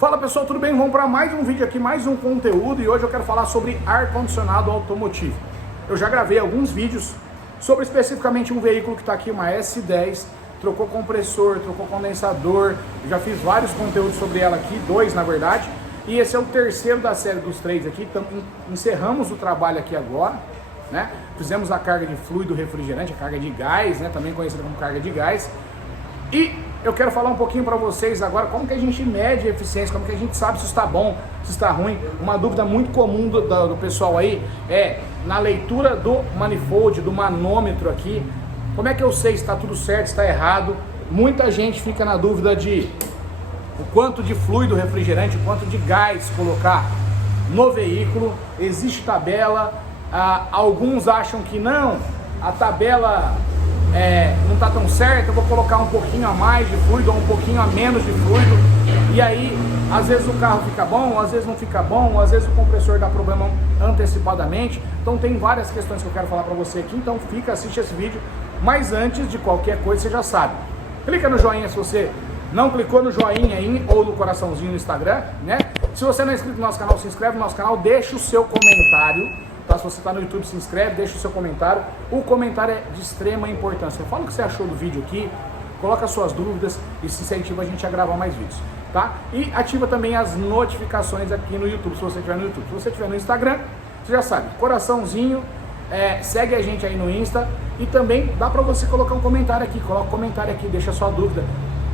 Fala pessoal, tudo bem? Vamos para mais um vídeo aqui, mais um conteúdo, e hoje eu quero falar sobre ar-condicionado automotivo. Eu já gravei alguns vídeos sobre especificamente um veículo que está aqui, uma S10, trocou compressor, trocou condensador, já fiz vários conteúdos sobre ela aqui, dois na verdade, e esse é o terceiro da série dos três aqui. Então encerramos o trabalho aqui agora, né? Fizemos a carga de fluido refrigerante, a carga de gás, né? Também conhecida como carga de gás, e eu quero falar um pouquinho para vocês agora como que a gente mede a eficiência, como que a gente sabe se está bom, se está ruim. Uma dúvida muito comum do pessoal aí é na leitura do manifold, do manômetro aqui, como é que eu sei se está tudo certo, se está errado. Muita gente fica na dúvida de o quanto de fluido refrigerante, o quanto de gás colocar no veículo. Existe tabela, alguns acham que não, a tabela não está tão certo, eu vou colocar um pouquinho a mais de fluido ou um pouquinho a menos de fluido, e aí às vezes o carro fica bom, às vezes não fica bom, às vezes o compressor dá problema antecipadamente. Então tem várias questões que eu quero falar para você aqui, então fica, assiste esse vídeo. Mas antes de qualquer coisa, você já sabe, clica no joinha se você não clicou no joinha aí, ou no coraçãozinho no Instagram, né? Se você não é inscrito no nosso canal, se inscreve no nosso canal, deixa o seu comentário. Se você está no YouTube, se inscreve, deixa o seu comentário. O comentário é de extrema importância. Fala o que você achou do vídeo aqui, coloca suas dúvidas e se incentiva a gente a gravar mais vídeos, tá? E ativa também as notificações aqui no YouTube, se você estiver no YouTube. Se você estiver no Instagram, você já sabe, coraçãozinho, segue a gente aí no Insta, e também dá para você colocar um comentário aqui. Coloca um comentário aqui, deixa a sua dúvida.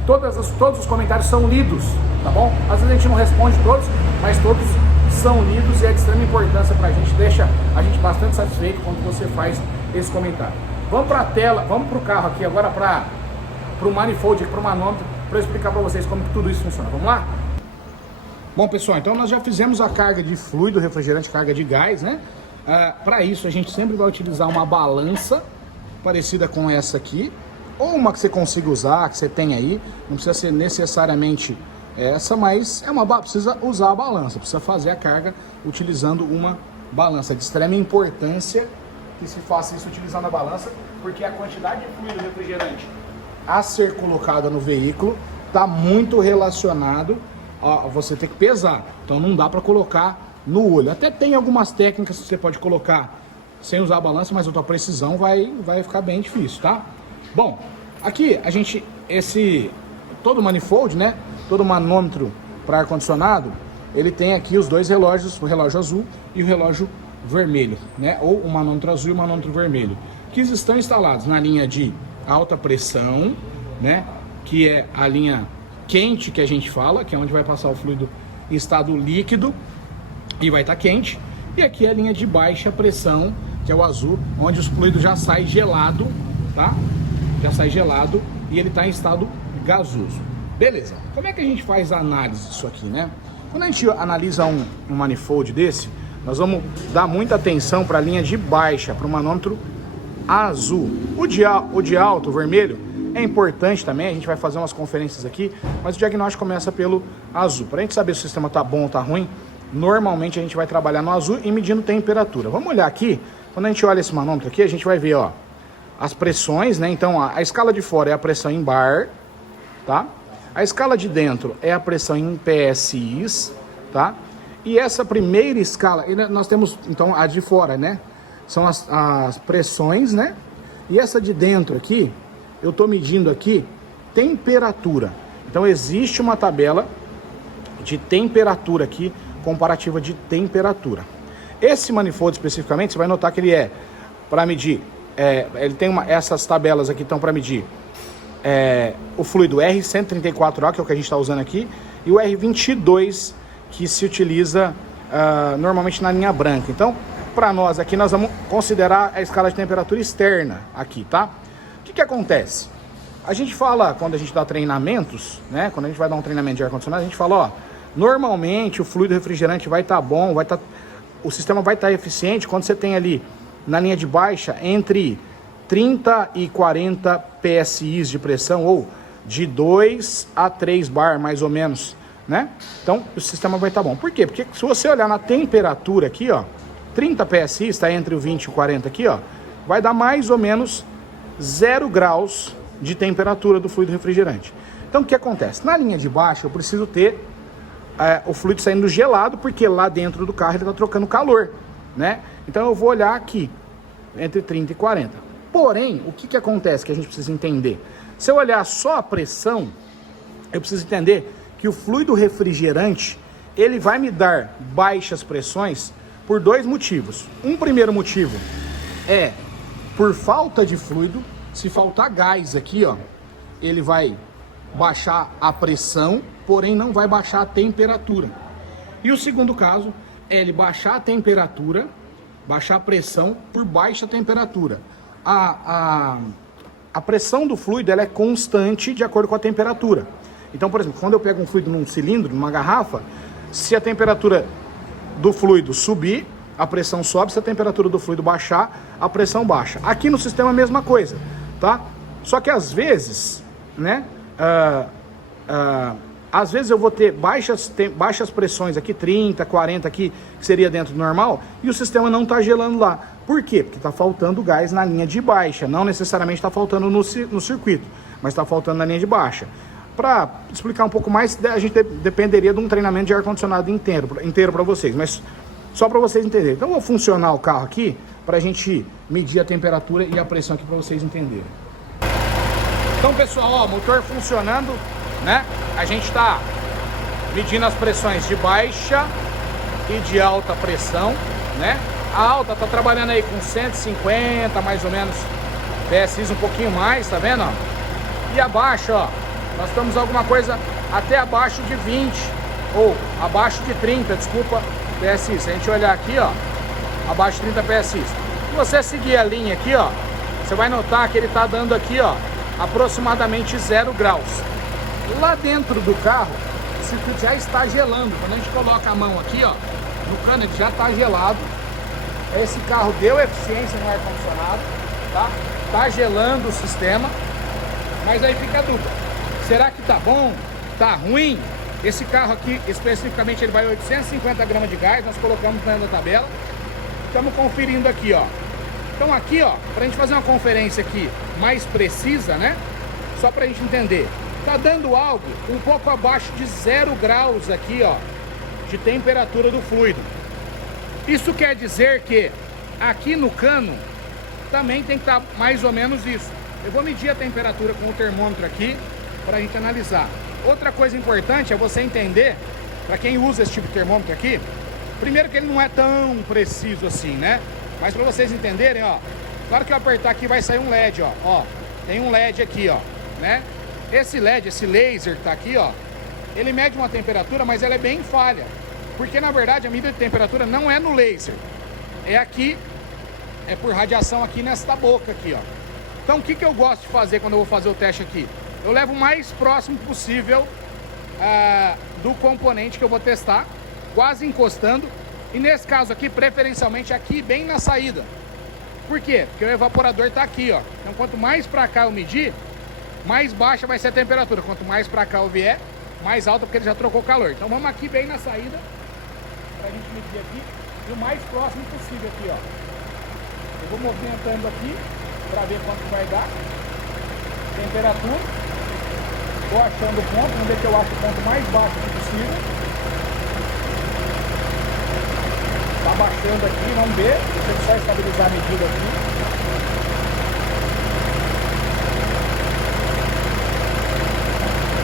Todos os comentários são lidos, tá bom? Às vezes a gente não responde todos, mas todos são lidos e é de extrema importância pra gente, deixa a gente bastante satisfeito quando você faz esse comentário. Vamos para a tela, vamos para o carro aqui agora, para o manifold, para o manômetro, para eu explicar para vocês como que tudo isso funciona. Vamos lá? Bom pessoal, então nós já fizemos a carga de fluido refrigerante, carga de gás, né? Para isso a gente sempre vai utilizar uma balança parecida com essa aqui, ou uma que você consiga usar, que você tem aí, não precisa ser necessariamente essa, mas precisa usar a balança, precisa fazer a carga utilizando uma balança. De extrema importância que se faça isso utilizando a balança, porque a quantidade de fluido refrigerante a ser colocada no veículo está muito relacionado a você ter que pesar. Então não dá para colocar no olho. Até tem algumas técnicas que você pode colocar sem usar a balança, mas a tua precisão vai ficar bem difícil, tá? Bom, aqui a gente, todo manifold, né? Todo manômetro para ar-condicionado, ele tem aqui os dois relógios, o relógio azul e o relógio vermelho, né? Ou o manômetro azul e o manômetro vermelho, que estão instalados na linha de alta pressão, né? Que é a linha quente que a gente fala, que é onde vai passar o fluido em estado líquido e vai estar quente. E aqui é a linha de baixa pressão, que é o azul, onde os fluidos já sai gelado, tá? Já sai gelado e ele está em estado gasoso. Beleza, como é que a gente faz a análise disso aqui, né? Quando a gente analisa um manifold desse, nós vamos dar muita atenção para a linha de baixa, para o manômetro azul. O de alto, o vermelho, é importante também, a gente vai fazer umas conferências aqui, mas o diagnóstico começa pelo azul. Para a gente saber se o sistema está bom ou está ruim, normalmente a gente vai trabalhar no azul e medindo temperatura. Vamos olhar aqui, quando a gente olha esse manômetro aqui, a gente vai ver, ó, as pressões, né? Então a escala de fora é a pressão em bar, tá? A escala de dentro é a pressão em PSIs, tá? E essa primeira escala, nós temos então a de fora, né? São as pressões, né? E essa de dentro aqui, eu tô medindo aqui temperatura. Então existe uma tabela de temperatura aqui, comparativa de temperatura. Esse manifold especificamente, você vai notar que ele é para medir, ele tem essas tabelas aqui estão para medir o fluido R134A, que é o que a gente está usando aqui, e o R22, que se utiliza normalmente na linha branca. Então, para nós aqui, nós vamos considerar a escala de temperatura externa aqui, tá? O que acontece? A gente fala, quando a gente dá treinamentos, né? Quando a gente vai dar um treinamento de ar-condicionado, a gente fala, ó, normalmente o fluido refrigerante vai estar bom, o sistema vai estar eficiente quando você tem ali, na linha de baixa, entre 30 e 40 PSIs de pressão, ou de 2 a 3 bar, mais ou menos, né? Então, o sistema vai estar bom. Por quê? Porque se você olhar na temperatura aqui, ó, 30 PSI, está entre o 20 e o 40 aqui, ó, vai dar mais ou menos 0 graus de temperatura do fluido refrigerante. Então o que acontece? Na linha de baixo eu preciso ter o fluido saindo gelado, porque lá dentro do carro ele está trocando calor, né? Então eu vou olhar aqui, entre 30 e 40. Porém, o que acontece que a gente precisa entender? Se eu olhar só a pressão, eu preciso entender que o fluido refrigerante, ele vai me dar baixas pressões por dois motivos. Um primeiro motivo é por falta de fluido. Se faltar gás aqui, ó, ele vai baixar a pressão, porém não vai baixar a temperatura. E o segundo caso é ele baixar a temperatura, baixar a pressão por baixa temperatura. A pressão do fluido, ela é constante de acordo com a temperatura. Então, por exemplo, quando eu pego um fluido num cilindro, numa garrafa, se a temperatura do fluido subir, a pressão sobe. Se a temperatura do fluido baixar, a pressão baixa. Aqui no sistema é a mesma coisa, tá? Só que às vezes, né, às vezes eu vou ter baixas pressões aqui, 30, 40 aqui, que seria dentro do normal, e o sistema não está gelando lá. Por quê? Porque está faltando gás na linha de baixa, não necessariamente está faltando no circuito, mas está faltando na linha de baixa. Para explicar um pouco mais, a gente dependeria de um treinamento de ar-condicionado inteiro para vocês, mas só para vocês entenderem. Então eu vou funcionar o carro aqui para a gente medir a temperatura e a pressão aqui para vocês entenderem. Então, pessoal, ó, motor funcionando, né? A gente está medindo as pressões de baixa e de alta pressão, né? A alta está trabalhando aí com 150, mais ou menos, PSI um pouquinho mais, tá vendo? Ó? E a baixa, ó, nós estamos alguma coisa até abaixo de 20, ou abaixo de 30, desculpa, PSI. Se a gente olhar aqui, ó, abaixo de 30 PSI. Se você seguir a linha aqui, ó, você vai notar que ele está dando aqui, ó, aproximadamente 0 graus. Lá dentro do carro, o circuito já está gelando. Quando a gente coloca a mão aqui, ó, no cano, ele já está gelado. Esse carro deu eficiência no ar-condicionado, tá? Tá gelando o sistema. Mas aí fica a dúvida. Será que tá bom? Tá ruim? Esse carro aqui, especificamente, ele vai 850 gramas de gás. Nós colocamos na tabela. Estamos conferindo aqui, ó. Então aqui, ó, pra gente fazer uma conferência aqui mais precisa, né? Só pra gente entender. Tá dando algo um pouco abaixo de 0 graus aqui, ó, de temperatura do fluido. Isso quer dizer que aqui no cano também tem que estar mais ou menos isso. Eu vou medir a temperatura com o termômetro aqui pra gente analisar. Outra coisa importante é você entender, pra quem usa esse tipo de termômetro aqui, primeiro que ele não é tão preciso assim, né? Mas para vocês entenderem, ó, claro que eu apertar aqui vai sair um LED, ó, tem um LED aqui, ó, né? Esse LED, esse laser que tá aqui, ó, ele mede uma temperatura, mas ela é bem falha, porque na verdade a medida de temperatura não é no laser, é aqui, é por radiação aqui nesta boca aqui, ó. Então o que eu gosto de fazer quando eu vou fazer o teste aqui? Eu levo o mais próximo possível do componente que eu vou testar, quase encostando. E nesse caso aqui, preferencialmente aqui bem na saída. Por quê? Porque o evaporador tá aqui, ó. Então quanto mais pra cá eu medir, mais baixa vai ser a temperatura. Quanto mais pra cá eu vier, mais alta, porque ele já trocou calor. Então vamos aqui bem na saída, pra gente medir aqui, e o mais próximo possível aqui, ó. Eu vou movimentando aqui, pra ver quanto vai dar. Temperatura. Vou achando o ponto, vamos ver que eu acho o ponto mais baixo possível. Tá baixando aqui, vamos ver. Deixa eu só estabilizar a medida aqui.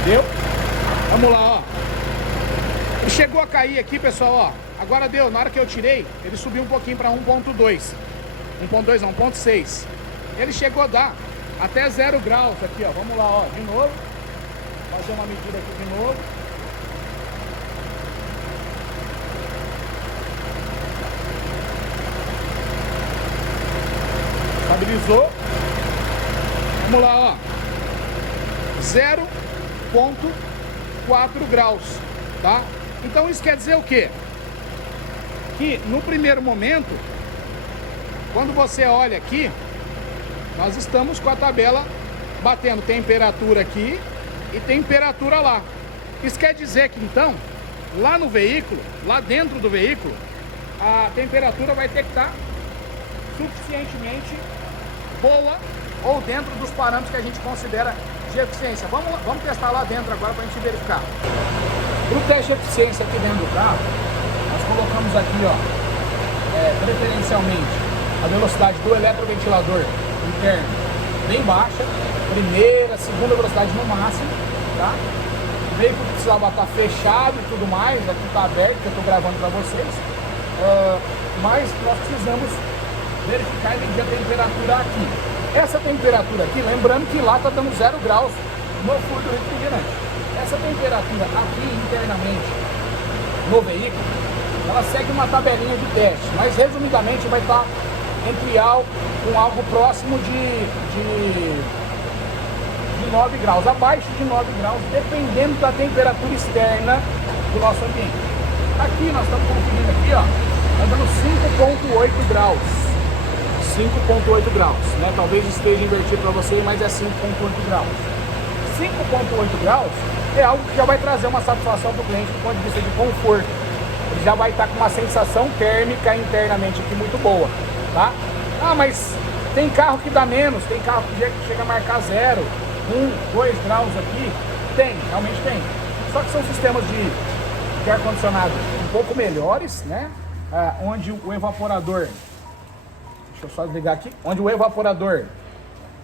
Deu? Vamos lá, ó. Ele chegou a cair aqui, pessoal, ó. Agora deu, na hora que eu tirei, ele subiu um pouquinho para 1.2. 1.2 não, 1.6. Ele chegou a dar até 0 graus aqui, ó. Vamos lá, ó, de novo. Fazer uma medida aqui de novo. Estabilizou. Vamos lá, ó. 0.4 graus, tá? Então isso quer dizer o quê? Que no primeiro momento, quando você olha aqui, nós estamos com a tabela batendo temperatura aqui e temperatura lá. Isso quer dizer que então, lá no veículo, lá dentro do veículo, a temperatura vai ter que estar suficientemente boa ou dentro dos parâmetros que a gente considera de eficiência. Vamos testar lá dentro agora para a gente verificar. Para o teste de eficiência aqui dentro do carro, nós colocamos aqui, ó, preferencialmente, a velocidade do eletroventilador interno bem baixa, primeira, segunda velocidade no máximo, tá? O veículo precisava estar fechado e tudo mais, aqui está aberto, que eu estou gravando para vocês, mas nós precisamos verificar e medir a temperatura aqui. Essa temperatura aqui, lembrando que lá está dando 0 graus no fluido refrigerante. Essa temperatura aqui internamente no veículo, ela segue uma tabelinha de teste, mas resumidamente vai estar entre algo próximo de 9 graus, abaixo de 9 graus, dependendo da temperatura externa do nosso ambiente. Aqui nós estamos conferindo aqui, ó, está dando 5,8 graus. 5,8 graus, né? Talvez esteja invertido para você, mas é 5,8 graus. 5,8 graus é algo que já vai trazer uma satisfação para o cliente do ponto de vista de conforto. Ele já vai estar com uma sensação térmica internamente aqui muito boa, tá? Ah, mas tem carro que dá menos, tem carro que chega a marcar 0, 1, 2 graus aqui. Tem, realmente tem. Só que são sistemas de ar-condicionado um pouco melhores, né? Onde o evaporador, deixa eu só desligar aqui, onde o evaporador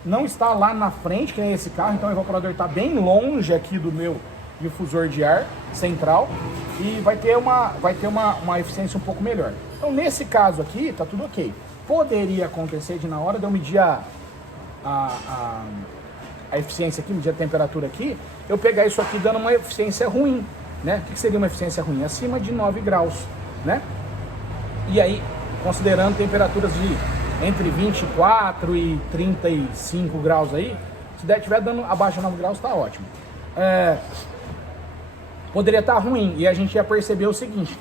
não está lá na frente, que nem esse carro, então o evaporador está bem longe aqui do meu difusor de ar central e vai ter uma eficiência um pouco melhor. Então nesse caso aqui, tá tudo ok. Poderia acontecer de na hora de eu medir a eficiência aqui, medir a temperatura aqui, eu pegar isso aqui dando uma eficiência ruim, né? O que seria uma eficiência ruim? Acima de 9 graus, né? E aí, considerando temperaturas de entre 24 e 35 graus aí, se estiver dando abaixo de 9 graus, tá ótimo. Poderia estar ruim e a gente ia perceber o seguinte: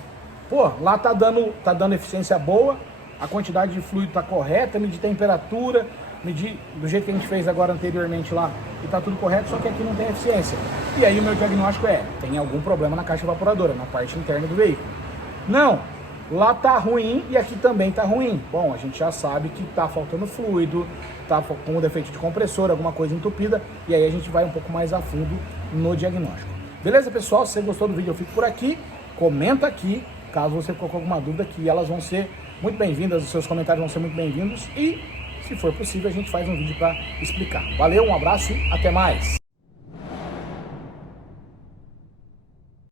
pô, lá tá dando eficiência boa, a quantidade de fluido tá correta, medir temperatura, medir do jeito que a gente fez agora anteriormente lá, e tá tudo correto, só que aqui não tem eficiência. E aí o meu diagnóstico tem algum problema na caixa evaporadora, na parte interna do veículo. Não, lá tá ruim e aqui também tá ruim. Bom, a gente já sabe que tá faltando fluido, tá com um defeito de compressor, alguma coisa entupida, e aí a gente vai um pouco mais a fundo no diagnóstico. Beleza, pessoal? Se você gostou do vídeo, eu fico por aqui. Comenta aqui, caso você ficou com alguma dúvida, que elas vão ser muito bem-vindas, os seus comentários vão ser muito bem-vindos. E, se for possível, a gente faz um vídeo para explicar. Valeu, um abraço e até mais!